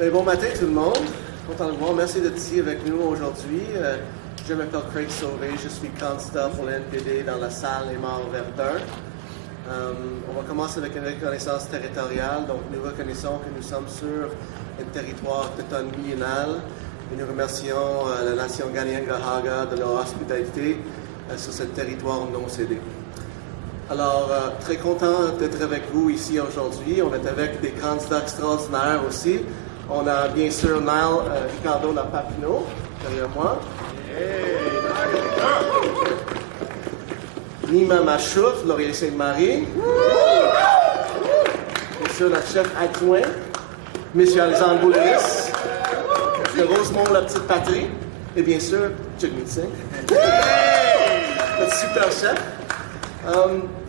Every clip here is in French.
Bon matin tout le monde, content de vous voir, merci d'être ici avec nous aujourd'hui. Je m'appelle Craig Sauvé, je suis candidat pour le NPD dans la salle Les Morts-Verdun. On va commencer avec une reconnaissance territoriale, donc nous reconnaissons que nous sommes sur un territoire autochtone communal et nous remercions la nation Kanien'kehá:ka de leur hospitalité sur ce territoire non cédé. Alors, très content d'être avec vous ici aujourd'hui. On est avec des candidats extraordinaires aussi. On a bien sûr Niall Ricardo Papineau derrière moi. Nima Machouf, Laurier Sainte-Marie. Bien sûr, notre chef adjoint, M. Alexandre Bouleris. De Rosemont, la petite patrie. Et bien sûr, Jagmeet Singh. Notre super chef.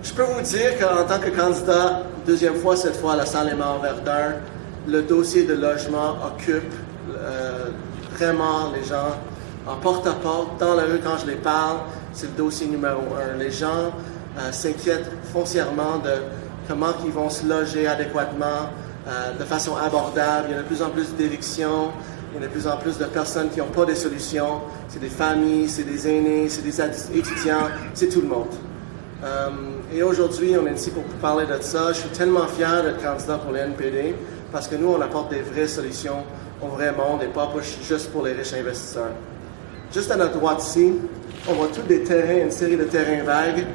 Je peux vous dire qu'en tant que candidat, deuxième fois cette fois à la salle Les Morts-Verdun, le dossier de logement occupe vraiment les gens en porte-à-porte, dans la rue quand je les parle, c'est le dossier numéro 1. Les gens s'inquiètent foncièrement de comment ils vont se loger adéquatement, de façon abordable. Il y a de plus en plus d'évictions, il y a de plus en plus de personnes qui n'ont pas de solutions. C'est des familles, c'est des aînés, c'est des étudiants, c'est tout le monde. Et aujourd'hui, on est ici pour parler de ça. Je suis tellement fier d'être candidat pour le NPD parce que nous, on apporte des vraies solutions au vrai monde et pas juste pour les riches investisseurs. Juste à notre droite ici, on voit tous des terrains, une série de terrains vagues.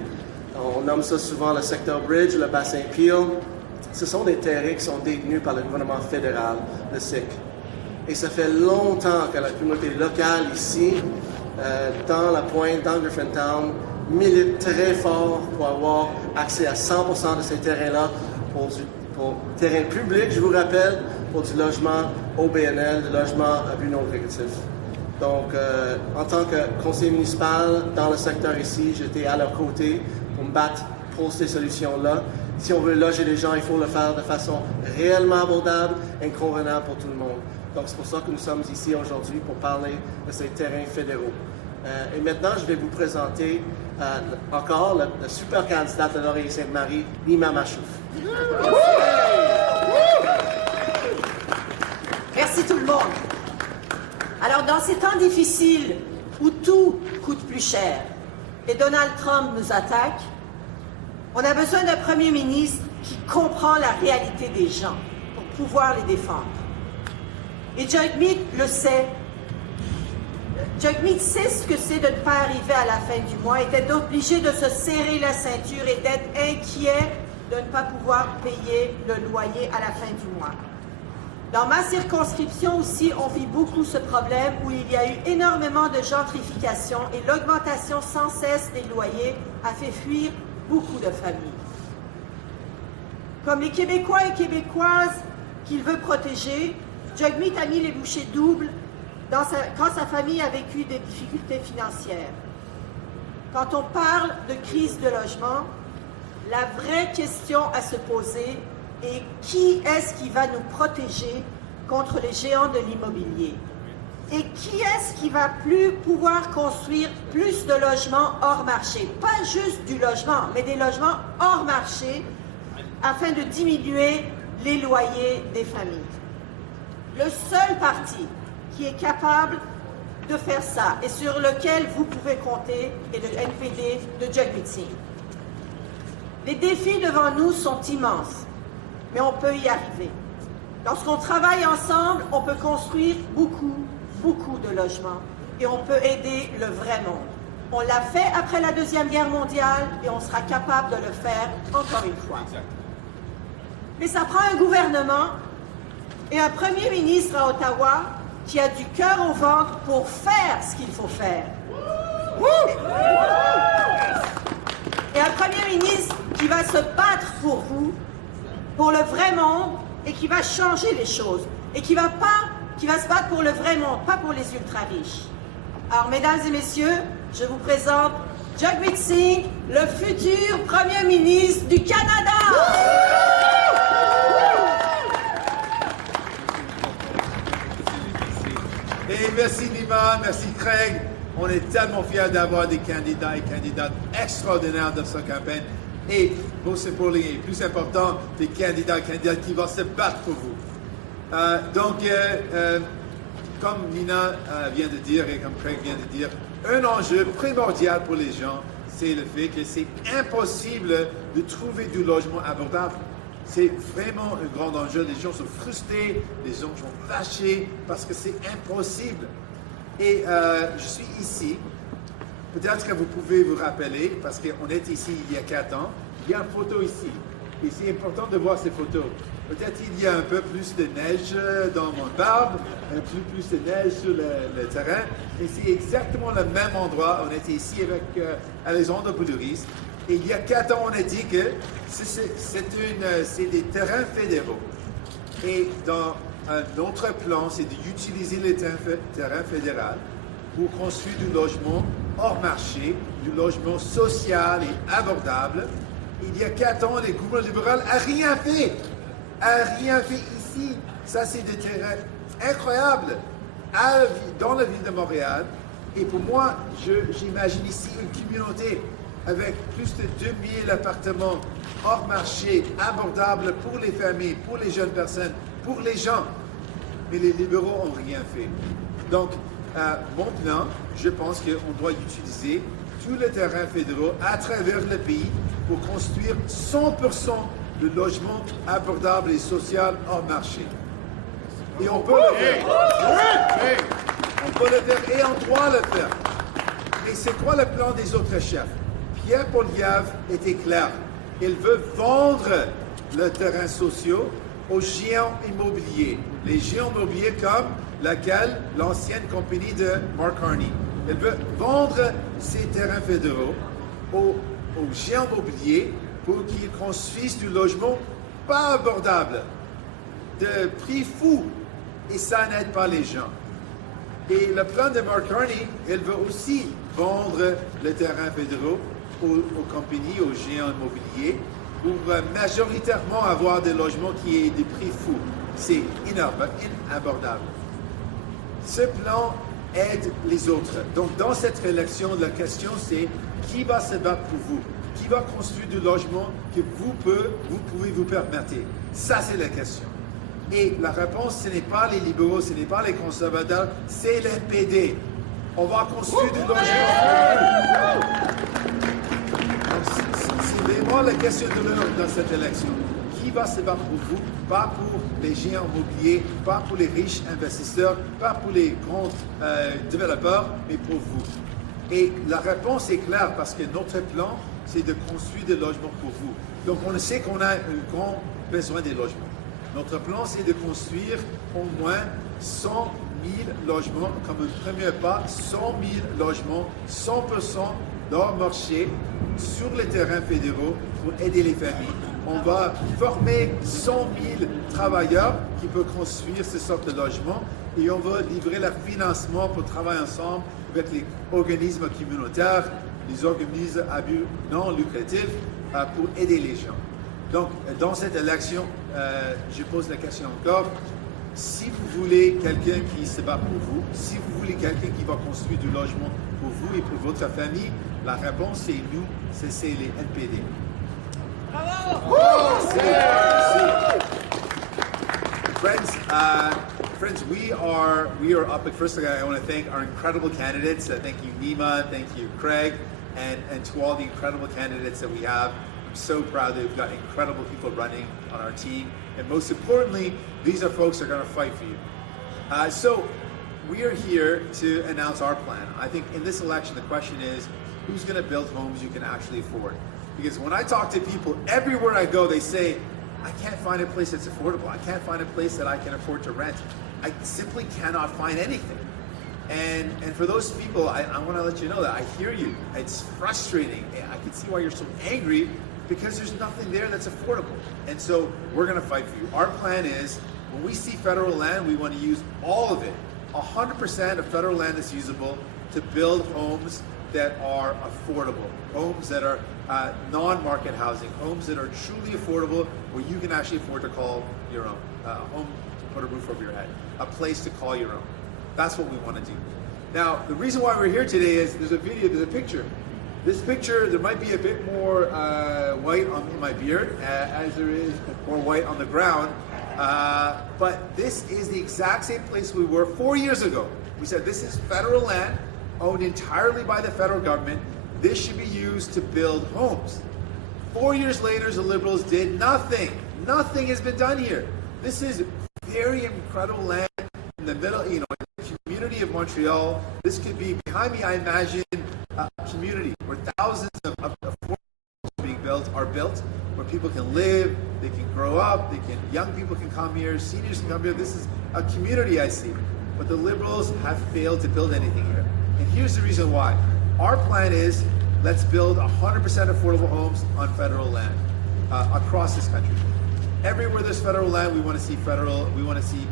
On nomme ça souvent le secteur Bridge, le bassin Peel. Ce sont des terrains qui sont détenus par le gouvernement fédéral, le SIC. Et ça fait longtemps que la communauté locale ici, dans la pointe, dans Griffintown, milite très fort pour avoir accès à 100% de ces terrains-là pour terrain public, je vous rappelle, pour du logement OBNL, du logement à but non lucratif. Donc, en tant que conseiller municipal dans le secteur ici, j'étais à leur côté pour me battre pour ces solutions-là. Si on veut loger les gens, il faut le faire de façon réellement abordable et convenable pour tout le monde. Donc, c'est pour ça que nous sommes ici aujourd'hui pour parler de ces terrains fédéraux. Et maintenant, je vais vous présenter encore le super candidat de Laurier Sainte-Marie, Nima Machouf. Merci tout le monde. Alors, dans ces temps difficiles où tout coûte plus cher et Donald Trump nous attaque, on a besoin d'un premier ministre qui comprend la réalité des gens pour pouvoir les défendre. Et Jagmeet le sait. Jagmeet sait ce que c'est de ne pas arriver à la fin du mois et d'être obligé de se serrer la ceinture et d'être inquiet de ne pas pouvoir payer le loyer à la fin du mois. Dans ma circonscription aussi, on vit beaucoup ce problème où il y a eu énormément de gentrification et l'augmentation sans cesse des loyers a fait fuir beaucoup de familles. Comme les Québécois et Québécoises qu'il veut protéger, Jagmeet a mis les bouchées doubles quand sa famille a vécu des difficultés financières. Quand on parle de crise de logement, la vraie question à se poser est qui est-ce qui va nous protéger contre les géants de l'immobilier? Et qui est-ce qui va pouvoir construire plus de logements hors marché? Pas juste du logement, mais des logements hors marché afin de diminuer les loyers des familles. Le seul parti qui est capable de faire ça et sur lequel vous pouvez compter est le NPD de Jagmeet Singh. Les défis devant nous sont immenses, mais on peut y arriver. Lorsqu'on travaille ensemble, on peut construire beaucoup de logements et on peut aider le vrai monde. On l'a fait après la Deuxième Guerre mondiale et on sera capable de le faire encore une fois. Mais ça prend un gouvernement et un premier ministre à Ottawa qui a du cœur au ventre pour faire ce qu'il faut faire. Et un premier ministre qui va se battre pour vous, pour le vrai monde, et qui va changer les choses. Et qui va se battre pour le vrai monde, pas pour les ultra-riches. Alors, mesdames et messieurs, je vous présente Jagmeet Singh, le futur premier ministre du Canada. Et merci Nima, merci Craig. On est tellement fiers d'avoir des candidats et candidates extraordinaires dans cette campagne. Et, plus important, des candidats et candidates qui vont se battre pour vous. Comme Nina vient de dire et comme Craig vient de dire, un enjeu primordial pour les gens, c'est le fait que c'est impossible de trouver du logement abordable. C'est vraiment un grand enjeu. Les gens sont frustrés, les gens sont fâchés parce que c'est impossible. Et je suis ici. Peut-être que vous pouvez vous rappeler, parce qu'on est ici il y a 4 ans. Il y a une photo ici. Et c'est important de voir ces photos. Peut-être il y a un peu plus de neige dans mon barbe, un peu plus de neige sur le terrain. Et c'est exactement le même endroit. On était ici avec Alexandre Boulouris. Et il y a 4 ans, on a dit que c'est des terrains fédéraux. Et dans notre plan, c'est d'utiliser les terrains fédéraux pour construire du logement hors marché, du logement social et abordable. Il y a 4 ans, le gouvernement libéral n'a rien fait. Ici. Ça, c'est des terrains incroyables dans la ville de Montréal. Et pour moi, j'imagine ici une communauté avec plus de 2000 appartements hors marché, abordables pour les familles, pour les jeunes personnes, pour les gens. Mais les libéraux n'ont rien fait. Donc, mon plan, je pense qu'on doit utiliser tous les terrains fédéraux à travers le pays pour construire 100% de logements abordables et social hors marché. Et on peut le faire. On peut le faire et on doit le faire. Et c'est quoi le plan des autres chefs? Pierre Poilievre était clair. Il veut vendre le terrain social aux géants immobiliers. Les géants immobiliers comme l'ancienne compagnie de Mark Carney. Il veut vendre ces terrains fédéraux aux géants immobiliers pour qu'ils construisent du logement pas abordable, de prix fou. Et ça n'aide pas les gens. Et le plan de Mark Carney, il veut aussi vendre les terrains fédéraux aux compagnies, aux géants immobiliers, pour majoritairement avoir des logements qui aient des prix fous. C'est inabordable. Ce plan aide les autres. Donc, dans cette élection, la question c'est qui va se battre pour vous? Qui va construire du logement que vous pouvez vous permettre? Ça, c'est la question. Et la réponse, ce n'est pas les libéraux, ce n'est pas les conservateurs, c'est l'NPD. On va construire du logement. C'est vraiment la question de l'heure dans cette élection. Qui va se battre pour vous? Pas pour les géants immobiliers, pas pour les riches investisseurs, pas pour les grands développeurs, mais pour vous. Et la réponse est claire parce que notre plan, c'est de construire des logements pour vous. Donc on sait qu'on a un grand besoin des logements. Notre plan, c'est de construire au moins 100 000 logements, comme un premier pas, 100 000 logements, 100% hors marché, sur les terrains fédéraux pour aider les familles. On va former 100 000 travailleurs qui peuvent construire ce sorte de logement et on va livrer le financement pour travailler ensemble avec les organismes communautaires, les organismes à but non lucratif pour aider les gens. Donc, dans cette élection, je pose la question encore. Si vous voulez quelqu'un qui se bat pour vous, si vous voulez quelqu'un qui va construire du logement pour vous et pour votre famille, la réponse c'est nous, c'est les NPD. Bravo! Friends, we are up. First, I want to thank our incredible candidates. Thank you, Nima. Thank you, Craig, and to all the incredible candidates that we have. I'm so proud that we've got incredible people running on our team. And most importantly, these are folks that are going to fight for you. So we are here to announce our plan. I think in this election, the question is, who's going to build homes you can actually afford? Because when I talk to people, everywhere I go, they say, I can't find a place that's affordable. I can't find a place that I can afford to rent. I simply cannot find anything. And for those people, I want to let you know that I hear you. It's frustrating. I can see why you're so angry, because there's nothing there that's affordable. And so we're going to fight for you. Our plan is, when we see federal land, we want to use all of it. 100% of federal land is usable to build homes that are affordable, homes that are non-market housing, homes that are truly affordable, where you can actually afford to call your own, a home to put a roof over your head, a place to call your own. That's what we want to do. Now, the reason why we're here today is there's a picture. This picture, there might be a bit more white in my beard, as there is more white on the ground. But this is the exact same place we were 4 years ago. We said this is federal land owned entirely by the federal government. This should be used to build homes. 4 years later, the Liberals did nothing. Nothing has been done here. This is very incredible land in the middle, in the community of Montreal. This could be, behind me, I imagine, a community where thousands of homes are built, where people can live, they can grow up, young people can come here, seniors can come here. This is a community I see. But the Liberals have failed to build anything here. And here's the reason why. Our plan is, let's build 100% affordable homes on federal land across this country. Everywhere there's federal land, we want to see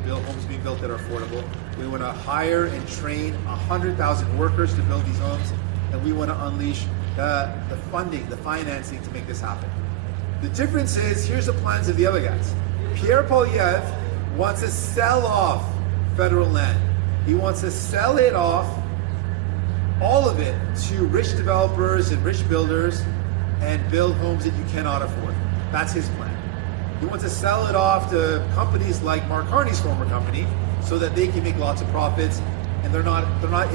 homes being built that are affordable. We want to hire and train 100,000 workers to build these homes, and we want to unleash the funding, the financing to make this happen. The difference is, here's the plans of the other guys. Pierre Poilievre wants to sell off federal land. He wants to sell it off, all of it, to rich developers and rich builders and build homes that you cannot afford. That's his plan. He wants to sell it off to companies like Mark Carney's former company so that they can make lots of profits, and they're not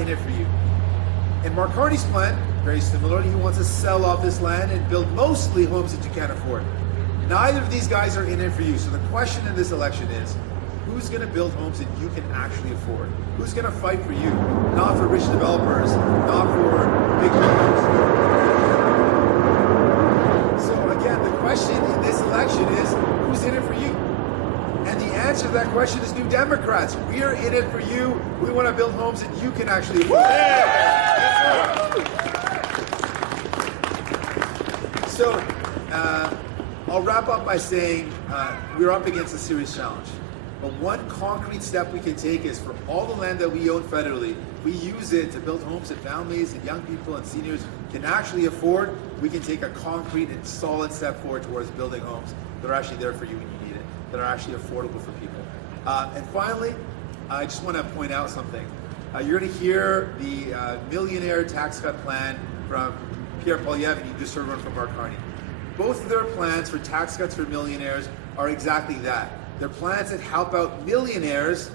in it for you. And Mark Carney's plan, very similar, he wants to sell off this land and build mostly homes that you can't afford. Neither of these guys are in it for you. So the question in this election is, who's going to build homes that you can actually afford? Who's going to fight for you? Not for rich developers, not for big builders. So again, the question in this election is, who's in it for you? And the answer to that question is New Democrats. We are in it for you. We want to build homes that you can actually afford. So I'll wrap up by saying we're up against a serious challenge. But one concrete step we can take is, for all the land that we own federally, we use it to build homes that families and young people and seniors can actually afford. We can take a concrete and solid step forward towards building homes that are actually there for you when you need it, that are actually affordable for people. And finally, I just want to point out something. You're going to hear the millionaire tax cut plan from Pierre Poilievre, and you just heard one from Mark Carney. Both of their plans for tax cuts for millionaires are exactly that. They're plans that help out millionaires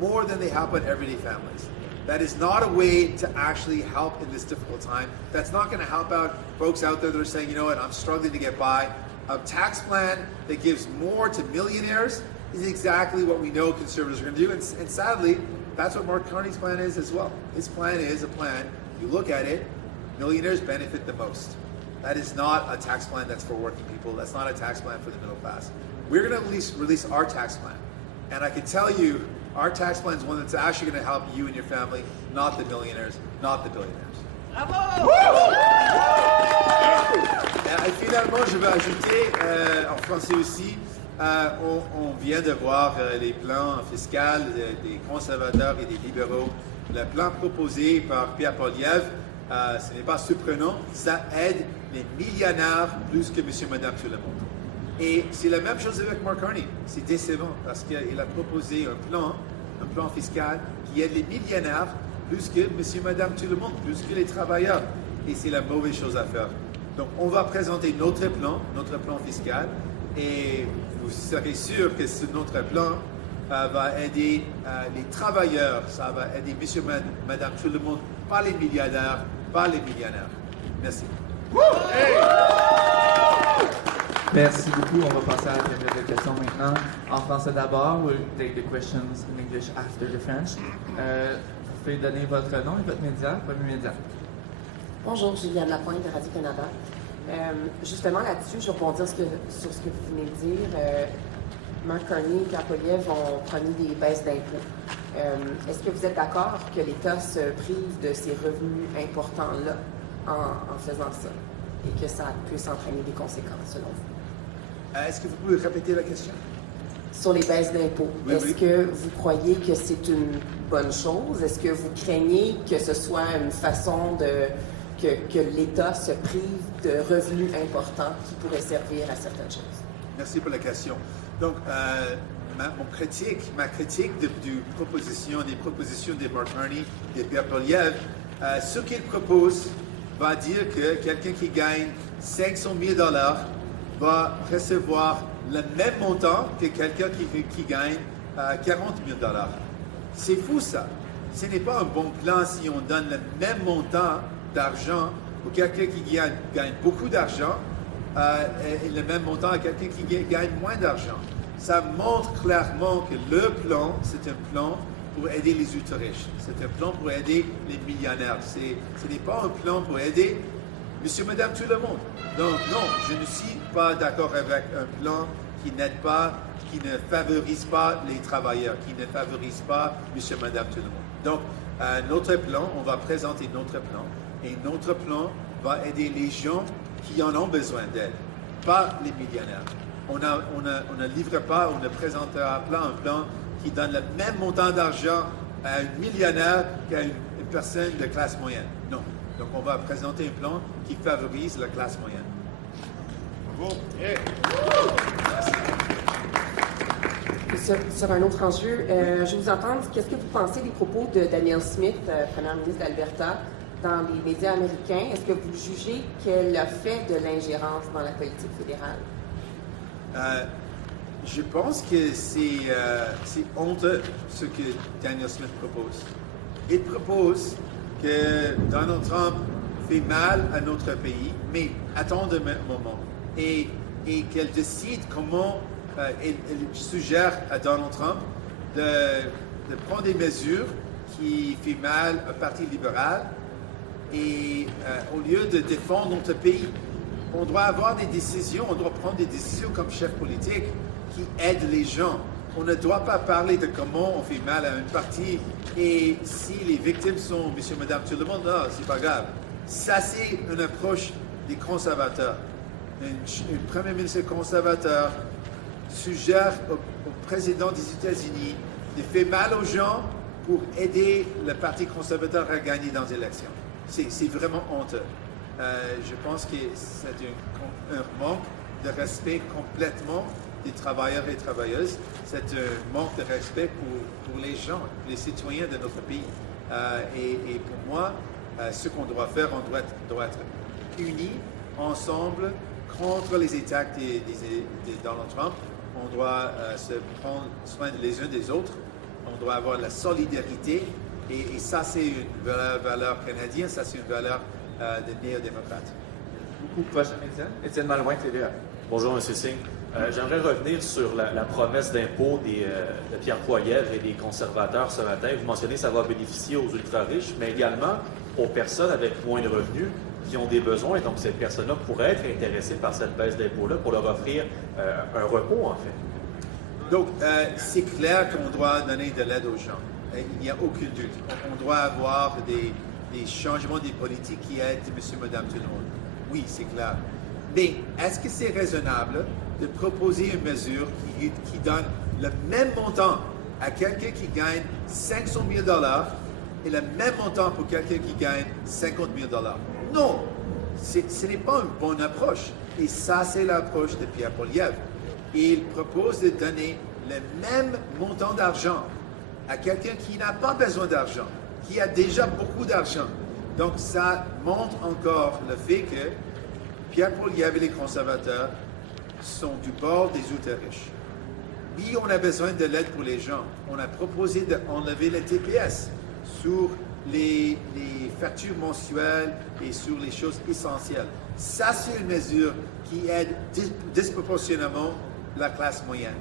more than they help out everyday families. That is not a way to actually help in this difficult time. That's not going to help out folks out there that are saying, you know what, I'm struggling to get by. A tax plan that gives more to millionaires is exactly what we know conservatives are going to do. And sadly, that's what Mark Carney's plan is as well. His plan is a plan, you look at it, millionaires benefit the most. That is not a tax plan that's for working people. That's not a tax plan for the middle class. We're going to release our tax plan. And I can tell you, our tax plan is one that's actually going to help you and your family, not the millionaires, not the billionaires. Bravo! Et finalement, je vais ajouter, en français aussi, on vient de voir les plans fiscaux des conservateurs et des libéraux. Le plan proposé par Pierre Poilievre, ce n'est pas surprenant, ça aide les millionnaires plus que monsieur, madame, tout le monde. Et c'est la même chose avec Mark Carney. C'est décevant parce qu'il a proposé un plan fiscal qui aide les millionnaires plus que monsieur, madame, tout le monde, plus que les travailleurs. Et c'est la mauvaise chose à faire. Donc on va présenter notre plan fiscal, et vous serez sûr que notre plan va aider les travailleurs, ça va aider monsieur, madame, tout le monde, pas les milliardaires, pas les millionnaires. Merci. Merci beaucoup. On va passer à la période de questions maintenant. En français d'abord. We'll take the questions in English after the French. Vous pouvez donner votre nom et votre média, premier média. Bonjour, Juliane Lapointe de Radio-Canada. Justement là-dessus, je rebondis sur ce que vous venez de dire. Mark Carney et Pierre Poilievre ont promis des baisses d'impôts. Est-ce que vous êtes d'accord que l'État se prive de ces revenus importants-là en faisant ça, et que ça puisse entraîner des conséquences selon vous? Est-ce que vous pouvez répéter la question? Sur les baisses d'impôts, oui, est-ce que vous croyez que c'est une bonne chose? Est-ce que vous craignez que ce soit une façon que l'État se prive de revenus importants qui pourraient servir à certaines choses? Merci pour la question. Donc, ma critique des propositions de Mark Carney et de Pierre Poilievre, ce qu'ils proposent va dire que quelqu'un qui gagne 500 000 $ va recevoir le même montant que quelqu'un qui gagne 40 000 $. C'est fou ça. Ce n'est pas un bon plan si on donne le même montant d'argent pour quelqu'un qui gagne beaucoup d'argent et le même montant à quelqu'un qui gagne moins d'argent. Ça montre clairement que le plan, c'est un plan pour aider les ultra-riches. C'est un plan pour aider les millionnaires. Ce n'est pas un plan pour aider monsieur, madame, tout le monde. Donc non, je ne suis pas d'accord avec un plan qui n'aide pas, qui ne favorise pas les travailleurs, qui ne favorise pas monsieur, madame, tout le monde. Donc, notre plan, on va présenter notre plan, et notre plan va aider les gens qui en ont besoin d'aide, pas les millionnaires. On ne livre pas, on ne présentera pas un plan qui donne le même montant d'argent à un millionnaire qu'à une personne de classe moyenne. Non. Donc, on va présenter un plan qui favorise la classe moyenne. Bravo. Yeah. Sur un autre enjeu, je vous entends. Qu'est-ce que vous pensez des propos de Danielle Smith, première ministre d'Alberta, dans les médias américains? Est-ce que vous jugez qu'elle a fait de l'ingérence dans la politique fédérale? Je pense que c'est honteux ce que Danielle Smith propose. Il propose que Donald Trump fait mal à notre pays, mais attendez un moment. Et qu'elle décide comment elle suggère à Donald Trump de prendre des mesures qui font mal au Parti libéral et au lieu de défendre notre pays. On doit avoir des décisions, on doit prendre des décisions comme chef politique qui aident les gens. On ne doit pas parler de comment on fait mal à un parti et si les victimes sont monsieur, madame, tout le monde, non, c'est pas grave. Ça, c'est une approche des conservateurs. Un premier ministre conservateur suggère au président des États-Unis de faire mal aux gens pour aider le Parti conservateur à gagner dans les élections. C'est vraiment honteux. Je pense que c'est un manque de respect complètement des travailleurs et travailleuses. C'est un manque de respect pour les gens, les citoyens de notre pays. Et pour moi, ce qu'on doit faire, on doit être unis, ensemble, contre les attaques de Donald Trump. On doit se prendre soin les uns des autres. On doit avoir la solidarité. Et ça, c'est une valeur canadienne, ça, c'est une valeur de néo-démocrate. Beaucoup. Prochain média, Étienne Malouin, TVA. Bonjour, M. Singh. J'aimerais revenir sur la promesse d'impôt de Pierre Poilievre et des conservateurs ce matin. Vous mentionnez que ça va bénéficier aux ultra-riches, mais également aux personnes avec moins de revenus qui ont des besoins. Donc, ces personnes-là pourraient être intéressées par cette baisse d'impôt-là pour leur offrir un repos, en fait. Donc, c'est clair qu'on doit donner de l'aide aux gens. Il n'y a aucun doute. On doit avoir des changements des politiques qui aident monsieur, madame, tout le monde. Oui, c'est clair. Mais est-ce que c'est raisonnable de proposer une mesure qui donne le même montant à quelqu'un qui gagne 500 000 $ et le même montant pour quelqu'un qui gagne 50 000 $? Non! Ce n'est pas une bonne approche. Et ça, c'est l'approche de Pierre Poilievre. Il propose de donner le même montant d'argent à quelqu'un qui n'a pas besoin d'argent, qui a déjà beaucoup d'argent. Donc, ça montre encore le fait que Pierre Poilievre et les conservateurs sont du bord des ultra-riches. Oui, on a besoin de l'aide pour les gens. On a proposé d'enlever le TPS sur les factures mensuelles et sur les choses essentielles. Ça, c'est une mesure qui aide disproportionnellement la classe moyenne.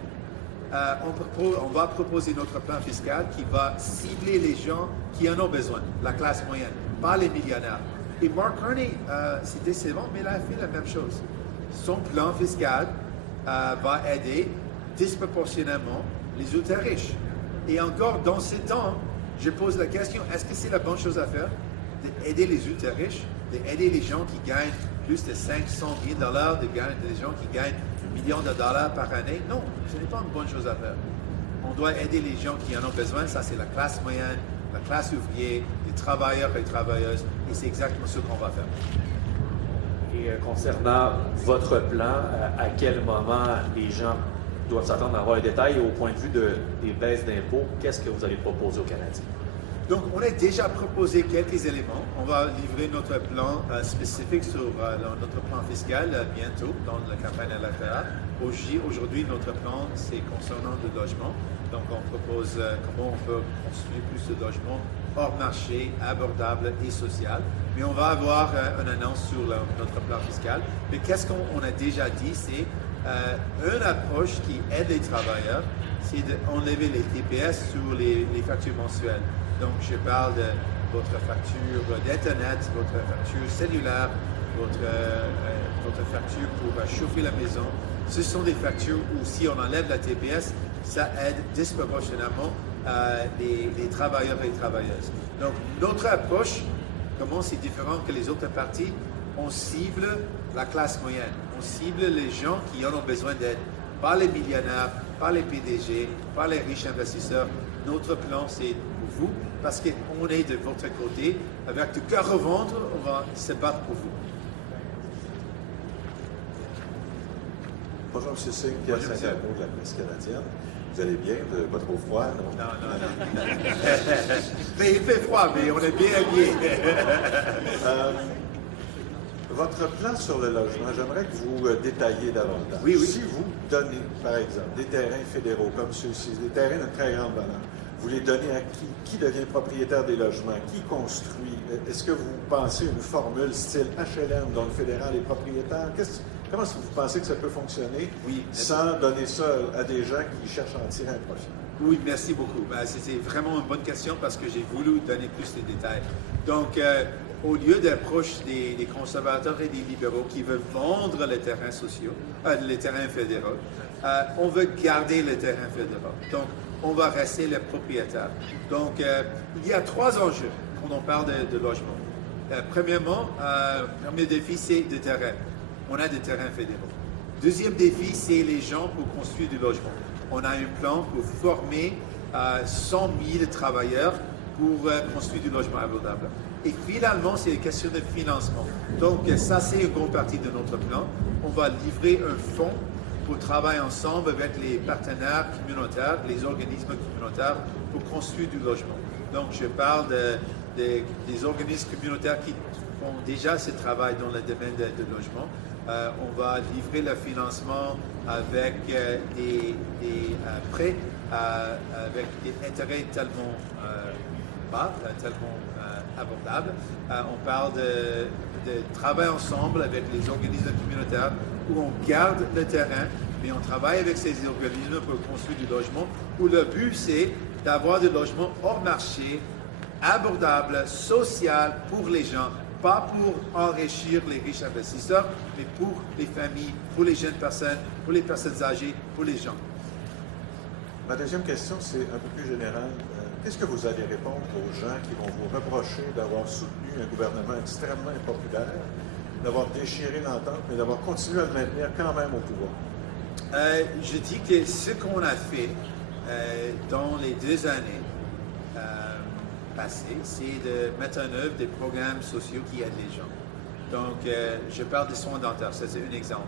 On va proposer notre plan fiscal qui va cibler les gens qui en ont besoin, la classe moyenne, pas les millionnaires. Et Mark Carney, c'est décevant, mais il a fait la même chose. Son plan fiscal va aider disproportionnellement les ultra-riches. Et encore, dans ce temps, je pose la question, est-ce que c'est la bonne chose à faire d'aider les ultra-riches, d'aider les gens qui gagnent plus de 500 000 $, des gens qui gagnent $1 million par année? Non, ce n'est pas une bonne chose à faire. On doit aider les gens qui en ont besoin, ça c'est la classe moyenne, la classe ouvrière, les travailleurs et travailleuses, et c'est exactement ce qu'on va faire. Et concernant votre plan, à quel moment les gens doivent s'attendre à avoir un détail au point de vue des baisses d'impôts? Qu'est-ce que vous allez proposer aux Canadiens? Donc, on a déjà proposé quelques éléments. On va livrer notre plan spécifique sur notre plan fiscal bientôt dans la campagne électorale. Aujourd'hui, notre plan, c'est concernant le logement. Donc, on propose comment on peut construire plus de logements hors marché, abordables et social. Mais on va avoir une annonce sur notre plan fiscal. Mais qu'est-ce qu'on a déjà dit, c'est une approche qui aide les travailleurs, c'est d'enlever les TPS sur les factures mensuelles. Donc, je parle de votre facture d'Internet, votre facture cellulaire, votre facture pour chauffer la maison. Ce sont des factures où si on enlève la TPS, ça aide disproportionnellement les travailleurs et les travailleuses. Donc, notre approche, comment c'est différent que les autres partis, on cible la classe moyenne. On cible les gens qui en ont besoin d'aide. Pas les millionnaires, pas les PDG, pas les riches investisseurs. Notre plan, c'est pour vous, parce qu'on est de votre côté. Avec du cœur au ventre, on va se battre pour vous. Bonjour, M. Singh, Pierre Saint-Amour de la presse canadienne. Vous allez bien? Vous n'avez pas trop froid, non? Non. Mais il fait froid, mais on est bien habillés. Votre plan sur le logement, j'aimerais que vous détailliez davantage. Oui. Si vous donnez, par exemple, des terrains fédéraux comme ceux-ci, des terrains de très grande valeur, vous les donnez à qui? Qui devient propriétaire des logements? Qui construit? Est-ce que vous pensez une formule style HLM dont le fédéral est propriétaire? Comment est-ce que vous pensez que ça peut fonctionner sans donner ça à des gens qui cherchent à en tirer un profit? Oui, merci beaucoup. C'est vraiment une bonne question parce que j'ai voulu donner plus de détails. Donc, au lieu d'approche des conservateurs et des libéraux qui veulent vendre les terrains sociaux, les terrains fédéraux, on veut garder les terrains fédéraux. Donc, on va rester les propriétaires. Donc, il y a 3 enjeux quand on parle de logement. Premièrement, le premier défi, c'est des terrains. On a des terrains fédéraux. Deuxième défi, c'est les gens pour construire du logement. On a un plan pour former 100 000 travailleurs pour construire du logement abordable. Et finalement, c'est une question de financement. Donc, ça, c'est une grande partie de notre plan. On va livrer un fonds pour travailler ensemble avec les partenaires communautaires, les organismes communautaires pour construire du logement. Donc, je parle des organismes communautaires qui font déjà ce travail dans le domaine de logement. On va livrer le financement avec des prêts avec des intérêts tellement bas, tellement abordables. On parle de travailler ensemble avec les organismes communautaires où on garde le terrain, mais on travaille avec ces organismes pour construire du logement, où le but c'est d'avoir des logements hors marché, abordables, social pour les gens. Pas pour enrichir les riches investisseurs, mais pour les familles, pour les jeunes personnes, pour les personnes âgées, pour les gens. Ma deuxième question, c'est un peu plus général. Qu'est-ce que vous allez répondre aux gens qui vont vous reprocher d'avoir soutenu un gouvernement extrêmement impopulaire, d'avoir déchiré l'entente, mais d'avoir continué à le maintenir quand même au pouvoir? Je dis que ce qu'on a fait dans les 2 années passées, c'est de mettre en œuvre des programmes sociaux qui aident les gens. Donc, je parle des soins dentaires, ça c'est un exemple.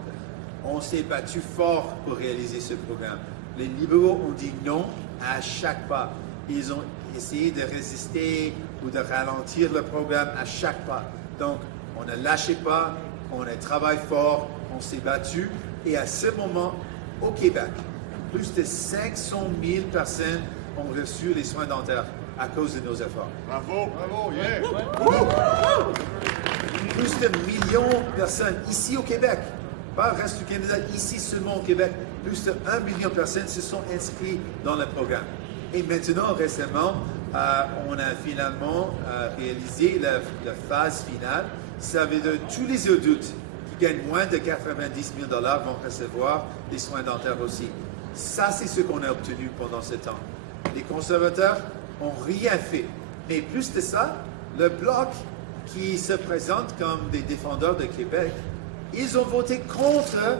On s'est battu fort pour réaliser ce programme. Les libéraux ont dit non à chaque pas. Ils ont essayé de résister ou de ralentir le programme à chaque pas. Donc, on ne lâché pas, on a travaillé fort, on s'est battu. Et à ce moment, au Québec, plus de 500 000 personnes ont reçu les soins dentaires à cause de nos efforts. Bravo, yeah! Plus de millions de personnes ici au Québec, pas le reste du Canada, ici seulement au Québec, plus de 1 million de personnes se sont inscrites dans le programme. Et maintenant, récemment, on a finalement réalisé la phase finale. Ça veut dire que tous les adultes qui gagnent moins de 90 000 $ vont recevoir des soins dentaires aussi. Ça, c'est ce qu'on a obtenu pendant ce temps. Les conservateurs n'ont rien fait. Mais plus de ça, le Bloc qui se présente comme des défendeurs de Québec, ils ont voté contre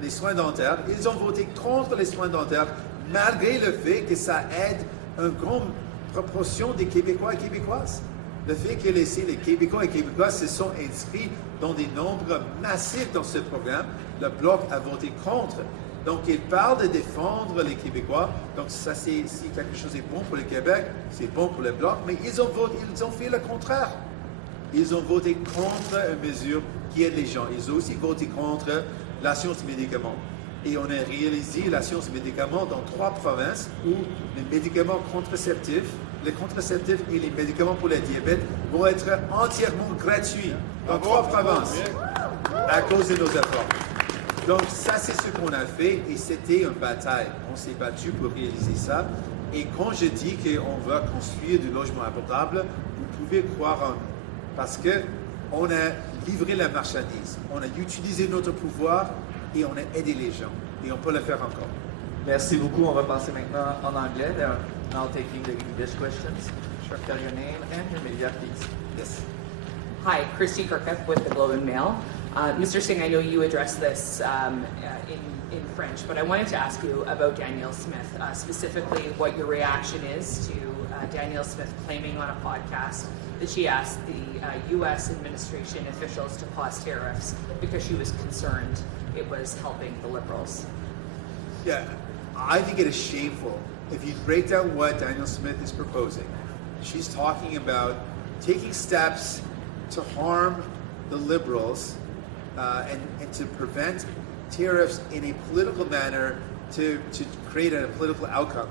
les soins dentaires. Ils ont voté contre les soins dentaires malgré le fait que ça aide une grande proportion des Québécois et Québécoises. Le fait que les Québécois et Québécoises se sont inscrits dans des nombres massifs dans ce programme, le Bloc a voté contre. Donc, il parle de défendre les Québécois. Donc, ça, si quelque chose est bon pour le Québec, c'est bon pour le Bloc. Mais ils ont fait le contraire. Ils ont voté contre une mesure qui aide les gens. Ils ont aussi voté contre la science médicaments. Et on a réalisé la science médicaments dans 3 provinces où les médicaments contraceptifs, et les médicaments pour le diabète vont être entièrement gratuits dans 3 provinces à cause de nos efforts. Donc ça, c'est ce qu'on a fait et c'était une bataille. On s'est battu pour réaliser ça. Et quand je dis qu'on va construire du logement abordable, vous pouvez croire en nous. Parce qu'on a livré la marchandise, on a utilisé notre pouvoir et on a aidé les gens. Et on peut le faire encore. Merci beaucoup. On va passer maintenant en anglais. Now taking the English questions. Tell your name and your media, please. Yes. Hi, Christy Kirkup with the Globe and Mail. Mr. Singh, I know you addressed this in French, but I wanted to ask you about Danielle Smith, specifically what your reaction is to Danielle Smith claiming on a podcast that she asked the U.S. administration officials to pause tariffs because she was concerned it was helping the Liberals. Yeah, I think it is shameful. If you break down what Danielle Smith is proposing, she's talking about taking steps to harm the Liberals and to prevent tariffs in a political manner to create a political outcome.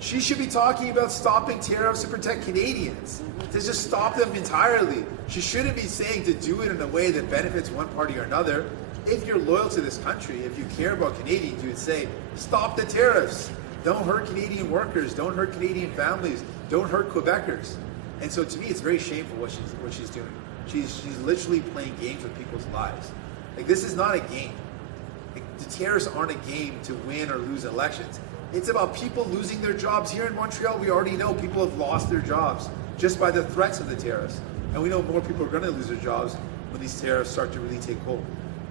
She should be talking about stopping tariffs to protect Canadians, to just stop them entirely. She shouldn't be saying to do it in a way that benefits one party or another. If you're loyal to this country, if you care about Canadians, you would say, stop the tariffs. Don't hurt Canadian workers. Don't hurt Canadian families. Don't hurt Quebecers. And so to me, it's very shameful what she's doing. She's literally playing games with people's lives. Like, this is not a game. Like, the tariffs aren't a game to win or lose elections. It's about people losing their jobs. Here in Montreal, we already know people have lost their jobs just by the threats of the tariffs. And we know more people are going to lose their jobs when these tariffs start to really take hold.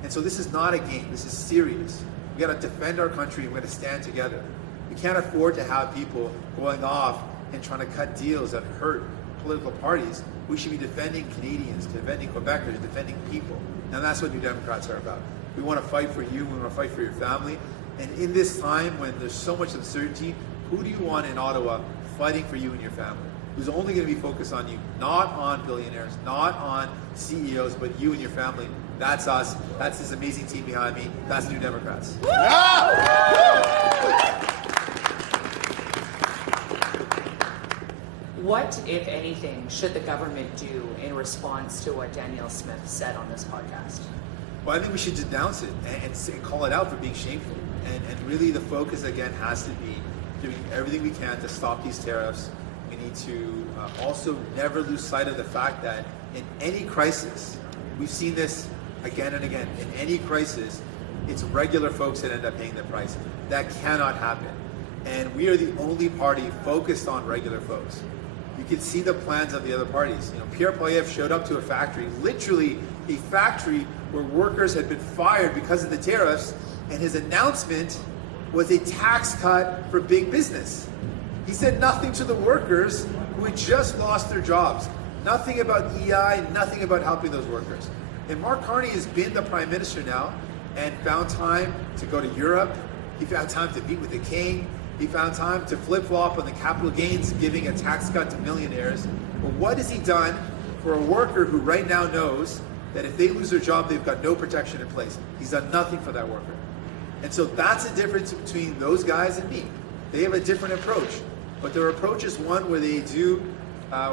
And so this is not a game. This is serious. We got to defend our country. We got to stand together. We can't afford to have people going off and trying to cut deals that hurt political parties. We should be defending Canadians, defending Quebecers, defending people. And that's what New Democrats are about. We want to fight for you. We want to fight for your family. And in this time when there's so much uncertainty, who do you want in Ottawa fighting for you and your family? Who's only going to be focused on you, not on billionaires, not on CEOs, but you and your family. That's us. That's this amazing team behind me. That's New Democrats. What, if anything, should the government do in response to what Danielle Smith said on this podcast? Well, I think we should denounce it and call it out for being shameful. And really the focus, again, has to be doing everything we can to stop these tariffs. We need to also never lose sight of the fact that in any crisis, we've seen this again and again, in any crisis, it's regular folks that end up paying the price. That cannot happen. And we are the only party focused on regular folks. You can see the plans of the other parties. You know, Pierre Poilievre showed up to a factory, literally a factory where workers had been fired because of the tariffs, and his announcement was a tax cut for big business. He said nothing to the workers who had just lost their jobs. Nothing about EI, nothing about helping those workers. And Mark Carney has been the Prime Minister now and found time to go to Europe. He found time to meet with the King. He found time to flip-flop on the capital gains, giving a tax cut to millionaires. But what has he done for a worker who right now knows that if they lose their job, they've got no protection in place? He's done nothing for that worker. And so that's the difference between those guys and me. They have a different approach. But their approach is one where they do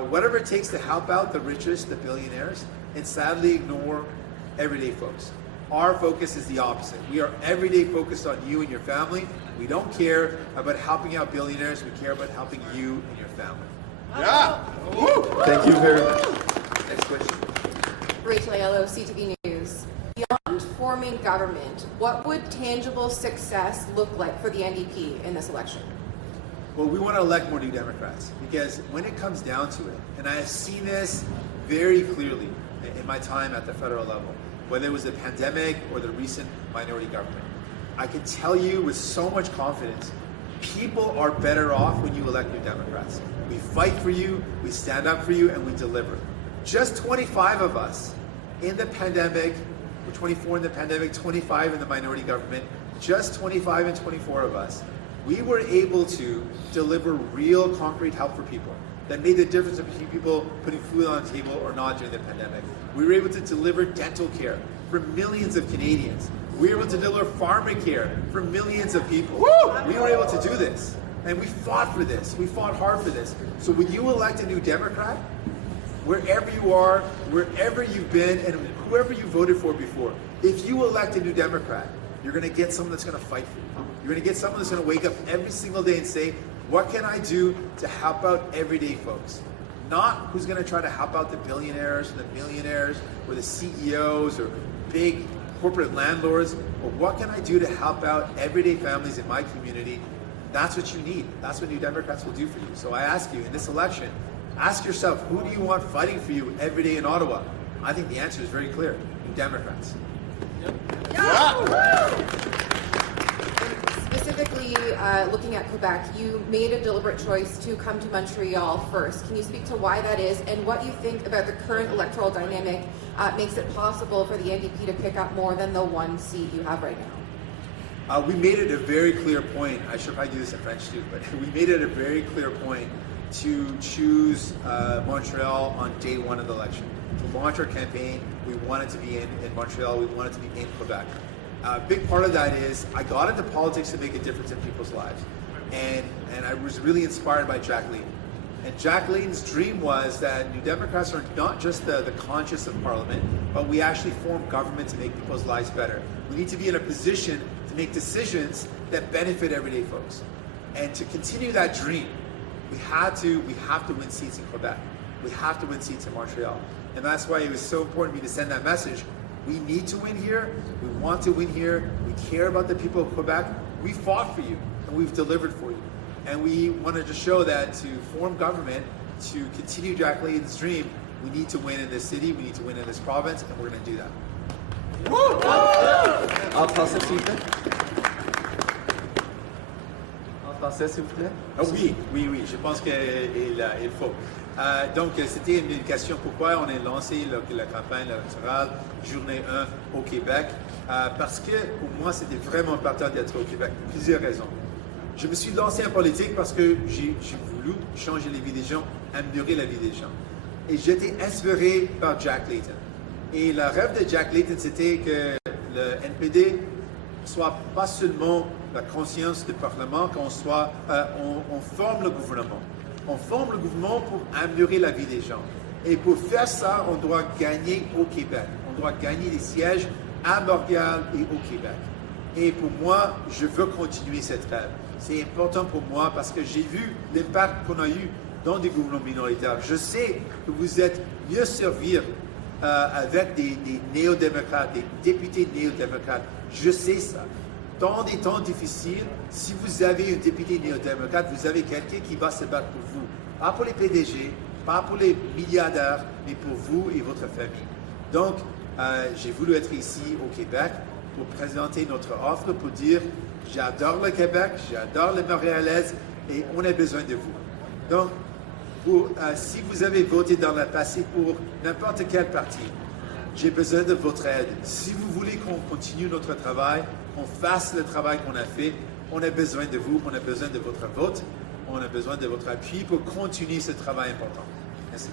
whatever it takes to help out the richest, the billionaires, and sadly ignore everyday folks. Our focus is the opposite. We are everyday focused on you and your family. We don't care about helping out billionaires. We care about helping you and your family. Yeah. Thank you very much. Next question. Rachel Aiello, CTV News. Beyond forming government, what would tangible success look like for the NDP in this election? Well, we want to elect more New Democrats because when it comes down to it, and I have seen this very clearly in my time at the federal level, whether it was the pandemic or the recent minority government, I can tell you with so much confidence, people are better off when you elect New Democrats. We fight for you, we stand up for you, and we deliver. Just 25 of us in the pandemic, we're 24 in the pandemic, 25 in the minority government, just 25 and 24 of us, we were able to deliver real concrete help for people that made the difference between people putting food on the table or not during the pandemic. We were able to deliver dental care for millions of Canadians We were able to deliver pharma care for millions of people. We were able to do this. And we fought for this. We fought hard for this. So when you elect a new Democrat, wherever you are, wherever you've been, and whoever you voted for before, if you elect a new Democrat, you're going to get someone that's going to fight for you. You're going to get someone that's going to wake up every single day and say, what can I do to help out everyday folks? Not who's going to try to help out the billionaires, the millionaires, or the CEOs, or big corporate landlords, but what can I do to help out everyday families in my community? That's what you need. That's what New Democrats will do for you. So I ask you, in this election, ask yourself, who do you want fighting for you every day in Ottawa? I think the answer is very clear. New Democrats. Specifically, looking at Quebec, you made a deliberate choice to come to Montreal first. Can you speak to why that is and what you think about the current electoral dynamic makes it possible for the NDP to pick up more than the one seat you have right now? We made it a very clear point. I should probably do this in French too, but we made it a very clear point to choose Montreal on day one of the election. To launch our campaign, we wanted to be in Montreal, we wanted to be in Quebec. A big part of that is I got into politics to make a difference in people's lives. And I was really inspired by Jack Layton. And Jack Layton's dream was that New Democrats are not just the conscience of Parliament, but we actually form government to make people's lives better. We need to be in a position to make decisions that benefit everyday folks. And to continue that dream, we have to win seats in Quebec. We have to win seats in Montreal. And that's why it was so important to me to send that message. We need to win here. We want to win here. We care about the people of Quebec. We fought for you, and we've delivered for you. And we wanted to show that to form government, to continue Jack Layton's dream, we need to win in this city, we need to win in this province, and we're going to do that. En français, s'il vous plaît. En français, s'il vous plaît. Oui, je pense qu'il faut. Donc, c'était une question pourquoi on a lancé la campagne électorale journée 1 au Québec. Parce que pour moi, c'était vraiment important d'être au Québec, pour plusieurs raisons. Je me suis lancé en politique parce que j'ai voulu changer la vie des gens, améliorer la vie des gens. Et j'étais inspiré par Jack Layton. Et le rêve de Jack Layton, c'était que le NPD soit pas seulement la conscience du Parlement, qu'on forme le gouvernement. On forme le gouvernement pour améliorer la vie des gens. Et pour faire ça, on doit gagner au Québec. On doit gagner des sièges à Montréal et au Québec. Et pour moi, je veux continuer cette rêve. C'est important pour moi parce que j'ai vu l'impact qu'on a eu dans des gouvernements minoritaires. Je sais que vous êtes mieux servis avec des néo-démocrates, des députés néo-démocrates. Je sais ça. Dans des temps difficiles, si vous avez un député néo-démocrate, vous avez quelqu'un qui va se battre pour vous. Pas pour les PDG, pas pour les milliardaires, mais pour vous et votre famille. Donc, j'ai voulu être ici au Québec pour présenter notre offre, pour dire j'adore le Québec, j'adore les Montréalaises et on a besoin de vous. Donc, si vous avez voté dans le passé pour n'importe quel parti, j'ai besoin de votre aide. Si vous voulez qu'on continue notre travail, qu'on fasse le travail qu'on a fait, on a besoin de vous, on a besoin de votre vote, on a besoin de votre appui pour continuer ce travail important. Merci.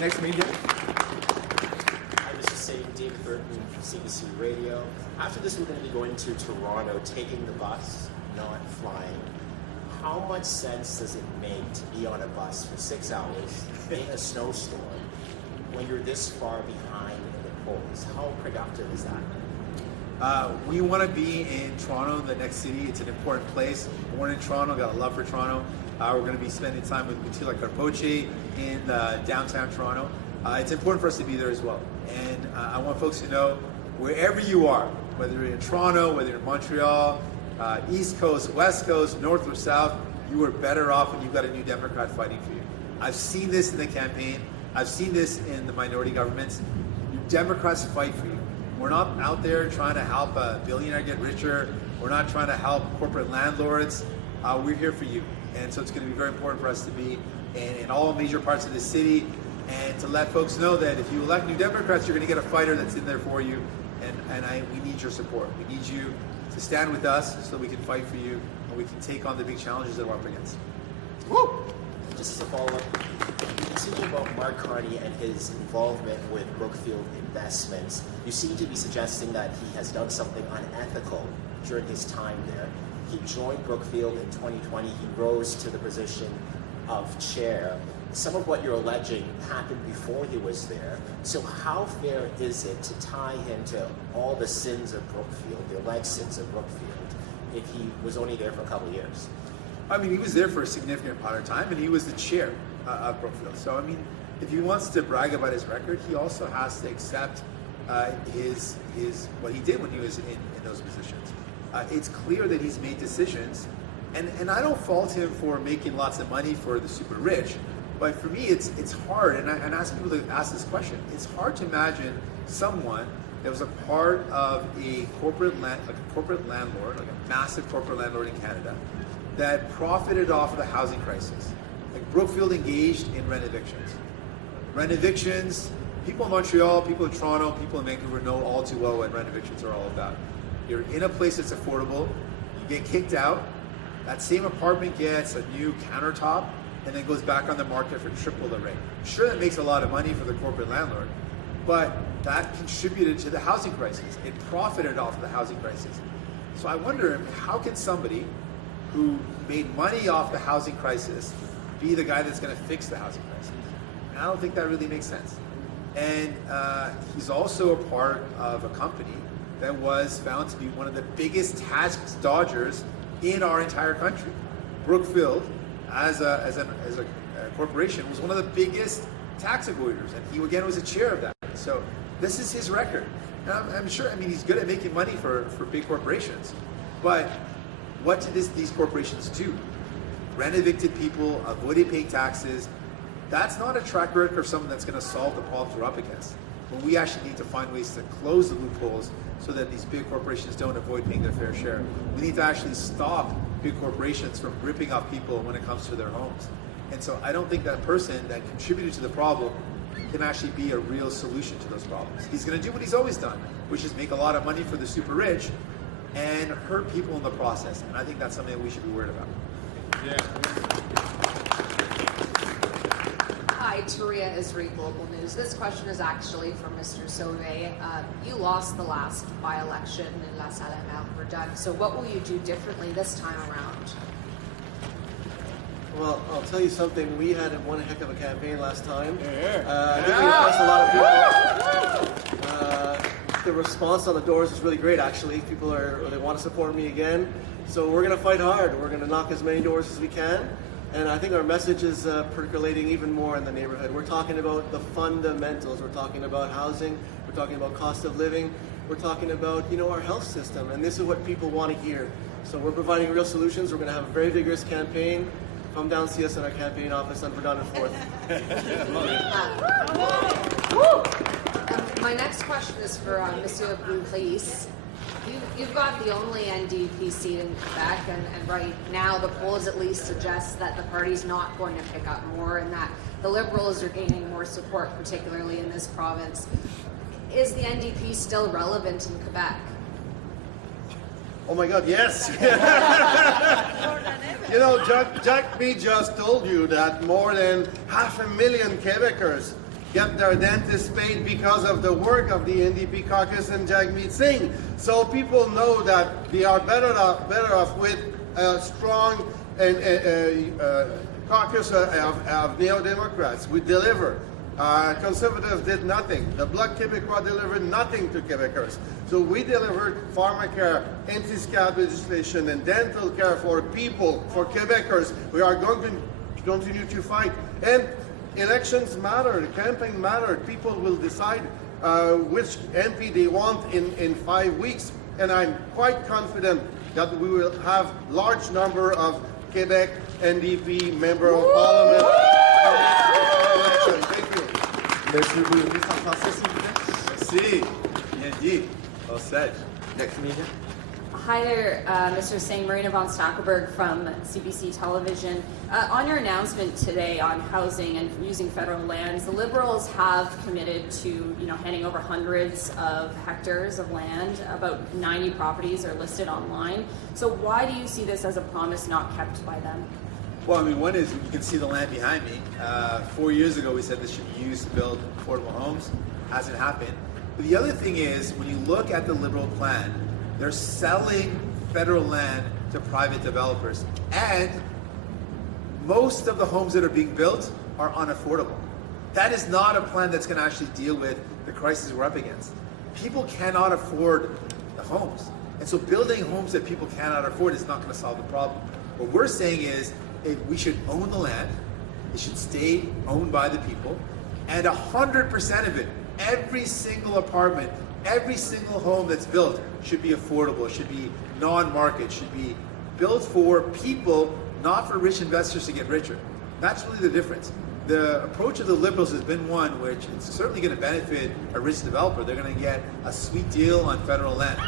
Next media. I was just saying, David Burton from CBC Radio. After this, we're going to be going to Toronto, taking the bus, not flying. How much sense does it make to be on a bus for 6 hours in a snowstorm when you're this far behind in the polls? How productive is that? We want to be in Toronto, the next city. It's an important place. Born in Toronto, got a love for Toronto. We're going to be spending time with Mutila Carpoche in downtown Toronto. It's important for us to be there as well. And I want folks to know, wherever you are, whether you're in Toronto, whether you're in Montreal, East Coast, West Coast, North or South, you are better off when you've got a New Democrat fighting for you. I've seen this in the campaign. I've seen this in the minority governments. New Democrats fight for you. We're not out there trying to help a billionaire get richer. We're not trying to help corporate landlords. We're here for you. And so it's going to be very important for us to be in all major parts of the city and to let folks know that if you elect New Democrats, you're going to get a fighter that's in there for you. And we need your support. We need you to stand with us so we can fight for you and we can take on the big challenges that we're up against. Woo! just as a follow-up, speaking about Mark Carney and his involvement with Brookfield Investments, you seem to be suggesting that he has done something unethical during his time there. He joined Brookfield in 2020. He rose to the position of chair. Some of what you're alleging happened before he was there. So how fair is it to tie him to all the sins of Brookfield, the alleged sins of Brookfield, if he was only there for a couple of years? I mean, he was there for a significant part of time, and he was the chair of Brookfield. So, I mean, if he wants to brag about his record, he also has to accept his what he did when he was in those positions. It's clear that he's made decisions, and I don't fault him for making lots of money for the super rich. But for me, it's hard, and I ask people to ask this question. It's hard to imagine someone that was a part of a corporate landlord, like a massive corporate landlord in Canada, that profited off of the housing crisis. Like Brookfield engaged in rent evictions. Rent evictions, people in Montreal, people in Toronto, people in Vancouver know all too well what rent evictions are all about. You're in a place that's affordable, you get kicked out, that same apartment gets a new countertop, and then goes back on the market for triple the rate. Sure, that makes a lot of money for the corporate landlord, but that contributed to the housing crisis. It profited off of the housing crisis. So I wonder, how can somebody who made money off the housing crisis be the guy that's going to fix the housing crisis? And I don't think that really makes sense. And he's also a part of a company that was found to be one of the biggest tax dodgers in our entire country. Brookfield, as a corporation, was one of the biggest tax avoiders, and he again was a chair of that. So this is his record. Now, I'm sure, I mean, he's good at making money for big corporations, but what did these corporations do? Rent evicted people, avoided paying taxes. That's not a track record of someone that's going to solve the problems we're up against. But we actually need to find ways to close the loopholes so that these big corporations don't avoid paying their fair share. We need to actually stop big corporations from ripping off people when it comes to their homes. And so I don't think that person that contributed to the problem can actually be a real solution to those problems. He's going to do what he's always done, which is make a lot of money for the super rich and hurt people in the process. And I think that's something that we should be worried about. Yeah. Hi, Taria Isri, Global News. This question is actually from Mr. Sauvé. You lost the last by-election in La Salle Verdun, so what will you do differently this time around? Well, I'll tell you something. We had one heck of a campaign last time. Yeah. I think we impressed a lot of people. The response on the doors is really great, actually. People they want to support me again. So we're going to fight hard. We're going to knock as many doors as we can. And I think our message is percolating even more in the neighborhood. We're talking about the fundamentals. We're talking about housing. We're talking about cost of living. We're talking about, our health system. And this is what people want to hear. So we're providing real solutions. We're going to have a very vigorous campaign. Come down and see us at our campaign office on Verdun and 4th. My next question is for Monsieur Boulris. You've got the only NDP seat in Quebec, and right now the polls at least suggest that the party's not going to pick up more and that the Liberals are gaining more support, particularly in this province. Is the NDP still relevant in Quebec? Oh my God, yes! Jagmeet just told you that more than 500,000 Quebecers get their dentist paid because of the work of the NDP caucus and Jagmeet Singh. So people know that they are better off with a strong caucus of Neo-Democrats. We deliver. Conservatives did nothing. The Bloc Québécois delivered nothing to Quebecers. So we delivered pharmacare, anti-scab legislation, and dental care for people, for Quebecers. We are going to continue to fight. And elections matter, the campaign matters. People will decide which MP they want in 5 weeks. And I'm quite confident that we will have large number of Quebec NDP member of parliament. Thank you. Monsieur Boulris, en français, s'il vous plaît. Merci. Bien dit. Well said. Next media. Hi there, Mr. Singh. Marina von Stackelberg from CBC Television. On your announcement today on housing and using federal lands, the Liberals have committed to, handing over hundreds of hectares of land. About 90 properties are listed online. So why do you see this as a promise not kept by them? Well, I mean, one is you can see the land behind me. 4 years ago, we said this should be used to build affordable homes. Hasn't happened. But the other thing is, when you look at the Liberal plan, they're selling federal land to private developers. And most of the homes that are being built are unaffordable. That is not a plan that's going to actually deal with the crisis we're up against. People cannot afford the homes. And so building homes that people cannot afford is not going to solve the problem. What we're saying is, we should own the land, it should stay owned by the people, and 100% of it, every single apartment, every single home that's built should be affordable, should be non-market, should be built for people, not for rich investors to get richer. That's really the difference. The approach of the Liberals has been one which is certainly going to benefit a rich developer. They're going to get a sweet deal on federal land,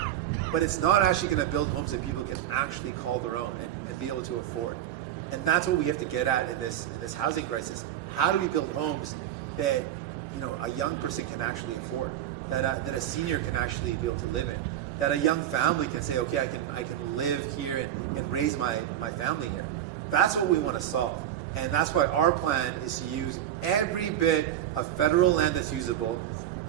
but it's not actually going to build homes that people can actually call their own and be able to afford. And that's what we have to get at in this housing crisis. How do we build homes that a young person can actually afford, that a senior can actually be able to live in, that a young family can say, okay, I can live here and raise my family here. That's what we want to solve. And that's why our plan is to use every bit of federal land that's usable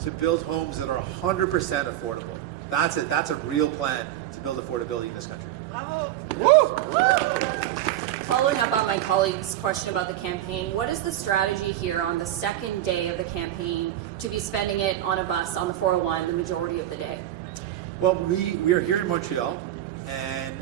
to build homes that are 100% affordable. That's it. That's a real plan to build affordability in this country. Bravo. Woo! Following up on my colleague's question about the campaign, what is the strategy here on the second day of the campaign to be spending it on a bus on the 401 the majority of the day? Well, we are here in Montreal, and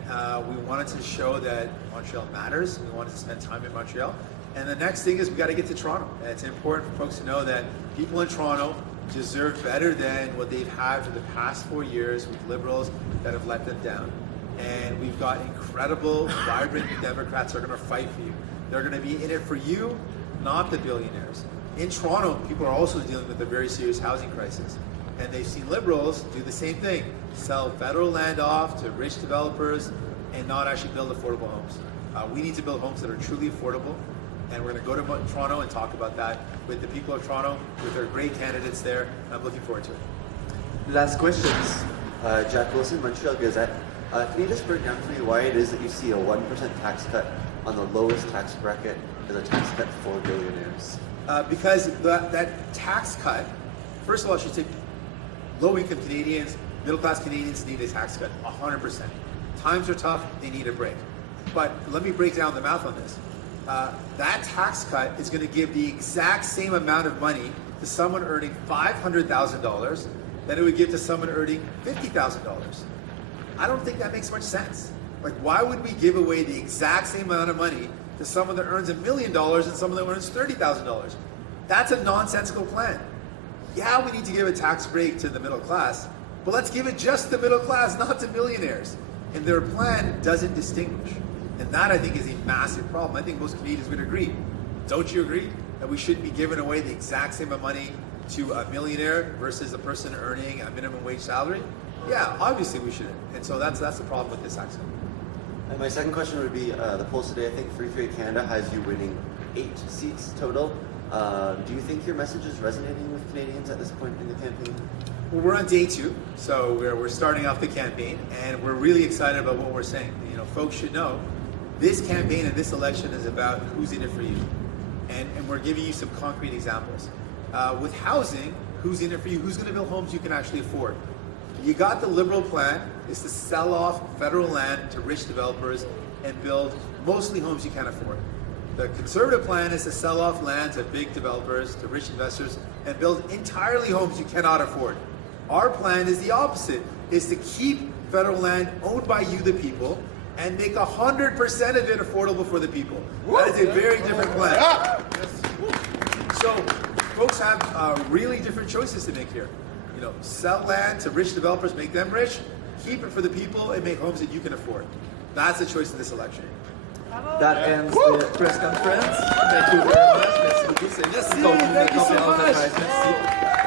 we wanted to show that Montreal matters. We wanted to spend time in Montreal. And the next thing is we got to get to Toronto. It's important for folks to know that people in Toronto deserve better than what they've had for the past 4 years with Liberals that have let them down. And we've got incredible, vibrant Democrats that are going to fight for you. They're going to be in it for you, not the billionaires. In Toronto, people are also dealing with a very serious housing crisis. And they've seen Liberals do the same thing, sell federal land off to rich developers and not actually build affordable homes. We need to build homes that are truly affordable. And we're going to go to Toronto and talk about that with the people of Toronto, with our great candidates there. And I'm looking forward to it. Last questions. Jack Wilson, Montreal Gazette. Can you just break down for me why it is that you see a 1% tax cut on the lowest tax bracket as a tax cut for billionaires? Because that tax cut, first of all, I should say low-income Canadians, middle-class Canadians need a tax cut, 100%. Times are tough, they need a break. But let me break down the math on this. That tax cut is going to give the exact same amount of money to someone earning $500,000 than it would give to someone earning $50,000. I don't think that makes much sense. Like, why would we give away the exact same amount of money to someone that earns $1 million and someone that earns $30,000? That's a nonsensical plan. Yeah, we need to give a tax break to the middle class, but let's give it just to the middle class, not to millionaires. And their plan doesn't distinguish. And that, I think, is a massive problem. I think most Canadians would agree. Don't you agree that we shouldn't be giving away the exact same amount of money to a millionaire versus a person earning a minimum wage salary? Yeah, obviously we shouldn't. And so that's the problem with this tax cut. And my second question would be, the polls today, I think Free Trade Canada has you winning 8 seats total. Do you think your message is resonating with Canadians at this point in the campaign? Well, we're on day 2, so we're starting off the campaign, and we're really excited about what we're saying. Folks should know, this campaign and this election is about who's in it for you. And we're giving you some concrete examples. With housing, who's in it for you? Who's going to build homes you can actually afford? You got the Liberal plan is to sell off federal land to rich developers and build mostly homes you can't afford. The Conservative plan is to sell off land to big developers, to rich investors, and build entirely homes you cannot afford. Our plan is the opposite, is to keep federal land owned by you, the people, and make 100% of it affordable for the people. That is a very different plan. So folks have really different choices to make here. Sell land to rich developers, make them rich, keep it for the people, and make homes that you can afford. That's the choice in this election. That ends the press conference. Thank you very much. Merci beaucoup. Merci, thank you so much.